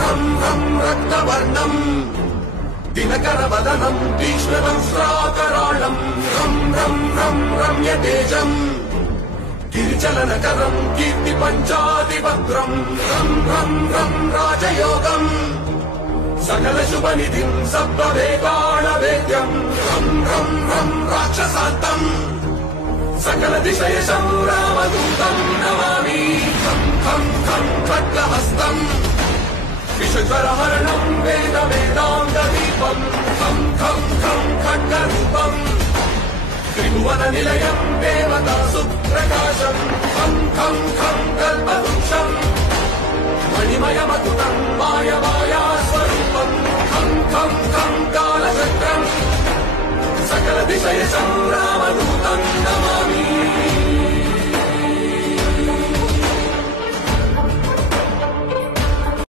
హం హం రక్తవర్ణం దినకరవదనం తీక్ష్ణదంస్రాకరాళం రం రం రం రమ్యతేజం గిరిచలనకరం కీర్తి పంచాదిభద్రం రం రం రం రాజయోగం సకల శుభనిధిం సప్తవేదాళవేద్యం రం రం రం రాక్షసాంతం సకల దిశయశం రామదూతం నమామి ఖం ఖం ఖం ఖడ్గహస్తం విషజ్వరహరణం వేద వేదాంగదీపం ఖం ఖం ఖం ఖడ్గరూపం త్రిభువన నిలయం దేవతా సుప్రకాశం ఖం ఖం ఖం కల్పవృక్షం మణిమయమతుతం మాయమాయా స్వరూపం ఖం ఖం ఖం కాలచక్రం సకల దిశయశం రామదూతం నమామి